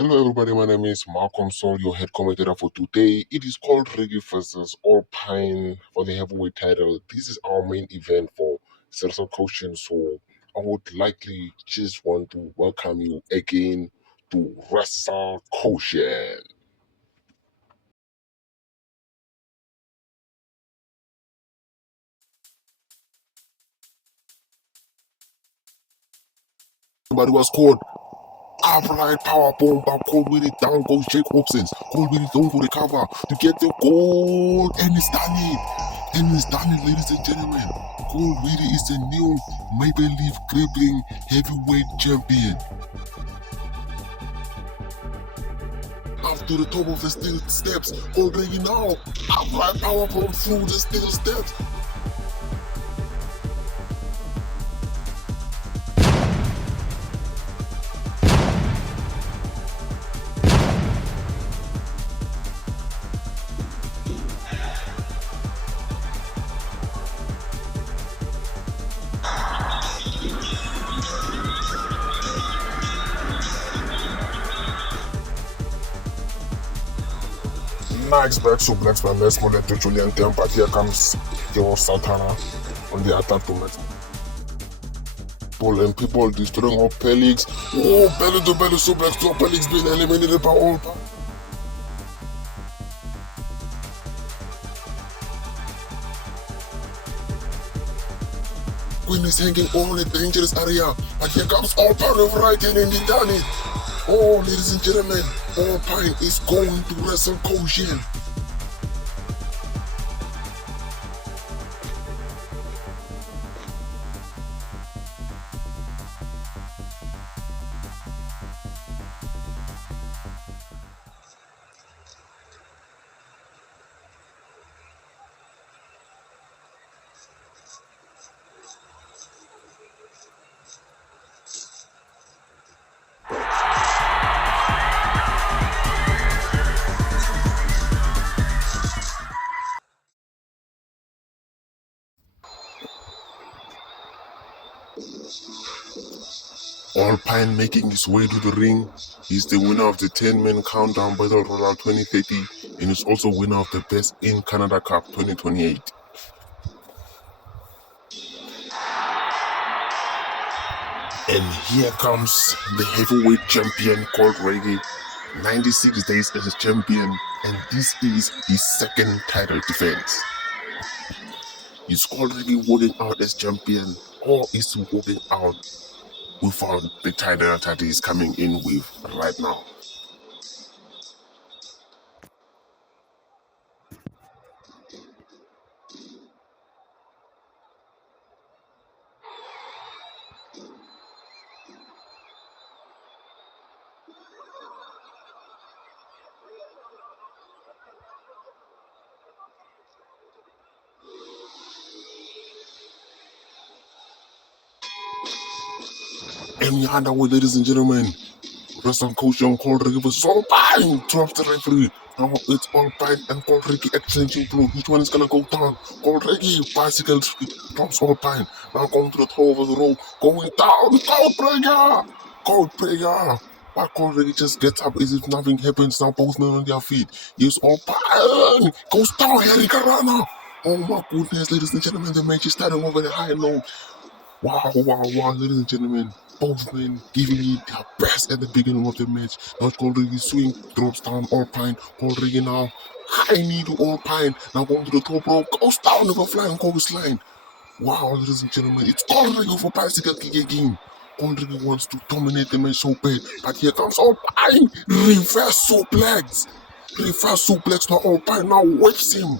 Hello everybody, my name is Malcolm Sol, your head commentator for today. It is called Reggae versus Alpine for the heavyweight title. This is our main event for Wrestlecaution, so I would likely just want to welcome you again to Wrestlecaution. Somebody was called Upright Power Bomb by Cold with it down goes Jake Hobson's. Cold with it down for the cover to get the gold, and it's done it. And it's done it, ladies and gentlemen. Cold Wheaty is the new Maple Leaf Crippling Heavyweight Champion. Up to the top of the steel steps. Cold Wrecky now. Upright Power Bomb through the steel steps. Nice back suplex by Les Smollett to Julian Temp, but here comes your Sultana on the attack to Matt. And people destroying our Pelix. Oh, belly to belly suplex to Pelix being eliminated by all. Queen is hanging on a dangerous area, but here comes all part of right hand and he done it. Oh, ladies and gentlemen, All Pine is going to Wrestlecaution. All Pine making his way to the ring. He's the winner of the 10-man Countdown Battle Royale 2030 and is also winner of the Best in Canada Cup 2028. And here comes the heavyweight champion Cold Wrecky. 96 days as a champion, and this is his second title defense. Is Cold Wrecky walking out as champion, or is he walking out without the title that he's coming in with right now? And the other way, ladies and gentlemen, Wrestlecaution Cold Wrecky versus All Pine drops the referee. Now it's All Pine and Cold Wrecky exchanging blows. Which one is gonna go down? Cold Wrecky bicycle drops All Pine. Now going to the top of the rope, going down. Cold Breaker! Cold Breaker! But Cold Wrecky just gets up as if nothing happens. Now both men on their feet. Here's All Pine! Goes down, Harry Carana! Oh my goodness, ladies and gentlemen, the match is starting over the high note. Wow, ladies and gentlemen. Both men giving it their best at the beginning of the match. Now Cold Wrecky swing, drops down All Pine. Cold Wrecky now high knee to All Pine. Now going to the top rope, goes down with a flying coastline. Wow, ladies and gentlemen, it's Cold Wrecky for bicycle kick again. Cold Wrecky wants to dominate the match so bad, but here comes All Pine. Reverse suplex. Reverse suplex. Now All Pine now whips him.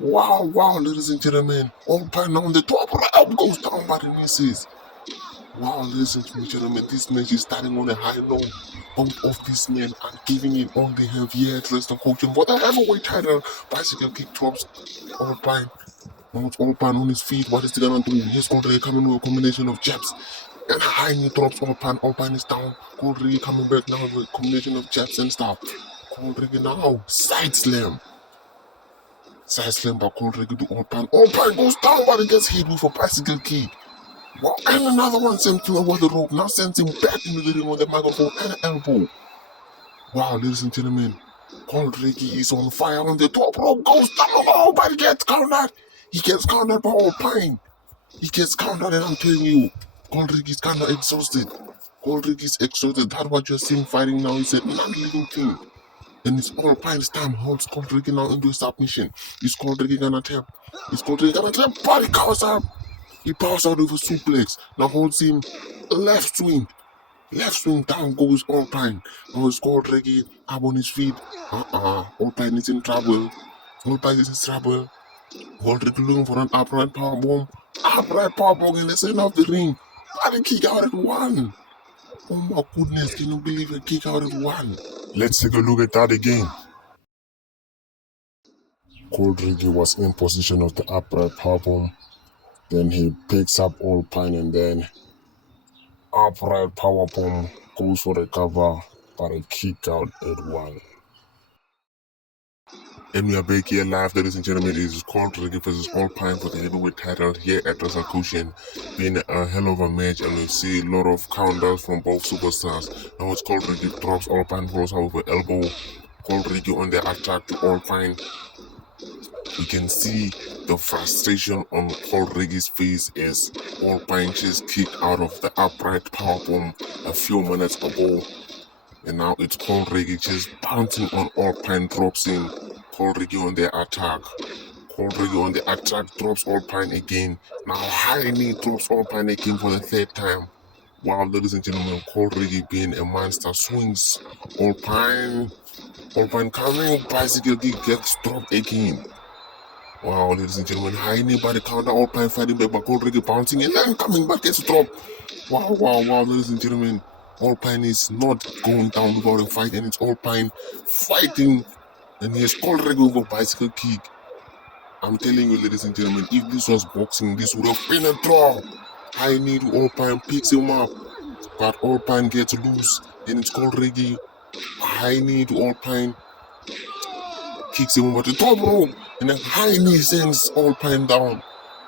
Wow, ladies and gentlemen. All Pine now on the top rope, goes down by the misses. Wow, ladies and gentlemen, this match is starting on a high note. Both of these men are giving it all they have yet. Wrestlecaution for the heavyweight title. Bicycle kick drops All Pine. Now it's All Pine on his feet. What is he gonna do? He's Cold Wrecky coming with a combination of jabs. And a high knee drops All Pine. All Pine is down. Cold Wrecky coming back now with a combination of jabs and stuff. Cold Wrecky now. Side slam. Side slam by Cold Wrecky to All Pine. All Pine goes down, but he gets hit with a bicycle kick. Wow, and another one sent him over the rope. Now sends him back into the ring on the microphone and an elbow. Wow, ladies and gentlemen, Cold Wrecky is on fire on the top rope, goes down, oh, but he gets countered. He gets countered by all Pine. He gets countered, and I'm telling you, Cold Wrecky is kind of exhausted. Cold Wrecky is exhausted. That's what you're seeing fighting now. It's a non-living thing. And it's all Pine's time. Holds Cold Wrecky now into a submission. Is Cold Wrecky gonna tap? Is Cold Wrecky gonna tap? But he covers up. He powers out with a suplex. Now holds him left swing. Left swing down goes All Pine. Now it's Cold Wrecky up on his feet. All Pine is in trouble. All Pine is in trouble. Cold Wrecky looking for an upright power bomb. Upright power bomb in the center of the ring. But a kick out at one. Oh my goodness, can you believe a kick out at one? Let's take a look at that again. Cold Wrecky was in position of the upright powerbomb. Then he picks up All Pine and then upright powerbomb goes for the cover, but a kick out at one. And we are back here live, ladies and gentlemen. It is Cold Wrecky versus All Pine for the heavyweight title here at Wrestlecaution. Being a hell of a match, and we see a lot of counters from both superstars. Now it's Cold Wrecky drops All Pine, follows up with an elbow. Cold Wrecky on the attack to All Pine. You can see the frustration on Cold Wrecky's face as All Pine just kicked out of the upright powerbomb a few minutes ago. And now it's Cold Wrecky just bouncing on All Pine, drops him. Cold Wrecky on the attack. Cold Wrecky on the attack, drops All Pine again. Now high knee drops All Pine again for the third time. Wow, ladies and gentlemen, Cold Wrecky being a monster swings All Pine. All Pine coming, bicycle kick gets dropped again. Wow, ladies and gentlemen, high knee by the counter, All Pine fighting back, but Cold Wrecky bouncing and then coming back, gets dropped. Wow, ladies and gentlemen, All Pine is not going down without a fight, and it's All Pine fighting, and he has Cold Wrecky with a bicycle kick. I'm telling you, ladies and gentlemen, if this was boxing, this would have been a draw. High knee to All Pine, picks him up, but All Pine gets loose, and it's Cold Wrecky. High knee to All Pine, kicks him over the top rope, and then high knee sends All Pine down.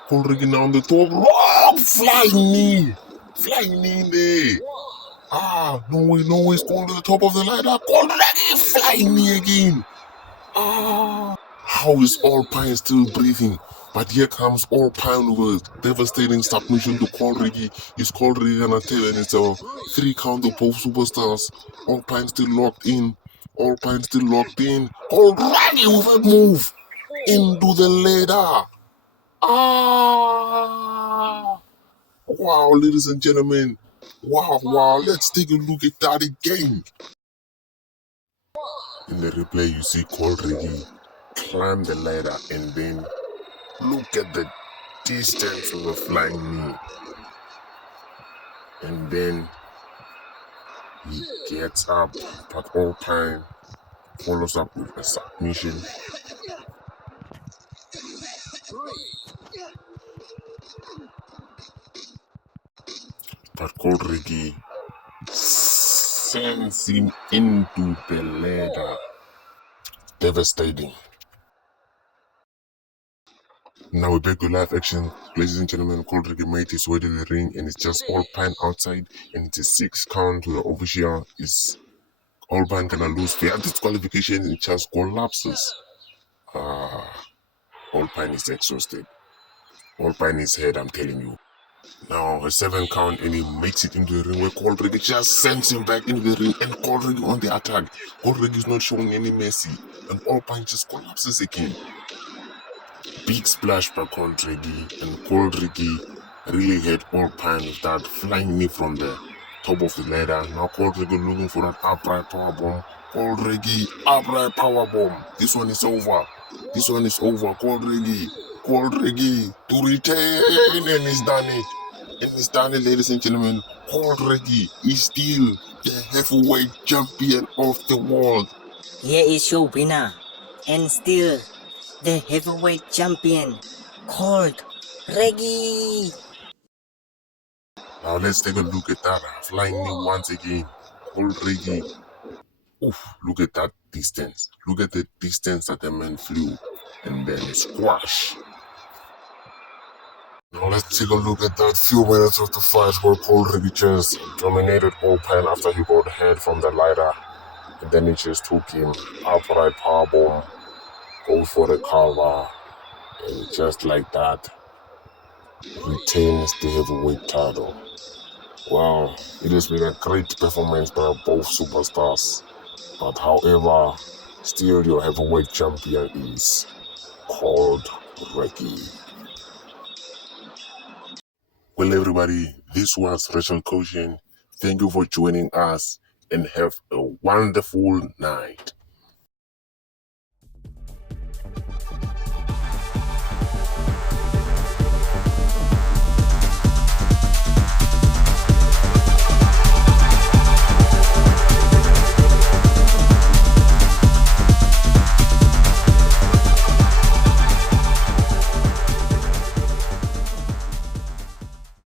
Cold Wrecky now on the top rope, flying knee in there. No way, it's going to the top of the ladder. Cold Wrecky, flying knee again. How is All Pine still breathing? But here comes All Pine with a devastating submission to Cold Wrecky. Is Cold Wrecky gonna tell? And it's a 3 count of both superstars. All Pine still locked in. Cold Wrecky with a move into the ladder. Wow, ladies and gentlemen. Wow, let's take a look at that again. In the replay, you see Cold Wrecky climb the ladder and then look at the distance of a flying knee. And then he gets up, but All Pine follows up with a submission. But Cold Wrecky sends him into the ladder. Devastating. Now we're back to live action. Ladies and gentlemen, Cold Wrecky made his way to the ring, and it's just All Pine outside, and it's a 6 count to the official. Is All Pine gonna lose via disqualification? It just collapses. All Pine is exhausted. All Pine is hurt, I'm telling you. Now a 7 count, and he makes it into the ring where Cold Wrecky just sends him back into the ring, and Cold Wrecky on the attack. Cold Wrecky is not showing any mercy, and All Pine just collapses again. Big splash by Cold Wrecky, and Cold Wrecky really hit All Pine with that flying knee from the top of the ladder. Now Cold Wrecky looking for that upright powerbomb. Cold Wrecky, upright powerbomb. This one is over. Cold Wrecky to retain, and he's done it. Ladies and gentlemen. Cold Wrecky is still the heavyweight champion of the world. Here is your winner, and still the heavyweight champion, Cold Wrecky. Now let's take a look at that flying knee once again. Cold Wrecky. Look at that distance. Look at the distance that the man flew. And then squash. Now let's take a look at that few minutes of the fight where Cold Wrecky just dominated All Pine after he got hit from the ladder. and then he just took him upright powerbomb, go for the cover, and just like that, retains the heavyweight title. Well, it has been a great performance by both superstars, but however, still your heavyweight champion is Cold Wrecky. Well, everybody, this was Wrestlecaution. Thank you for joining us and have a wonderful night.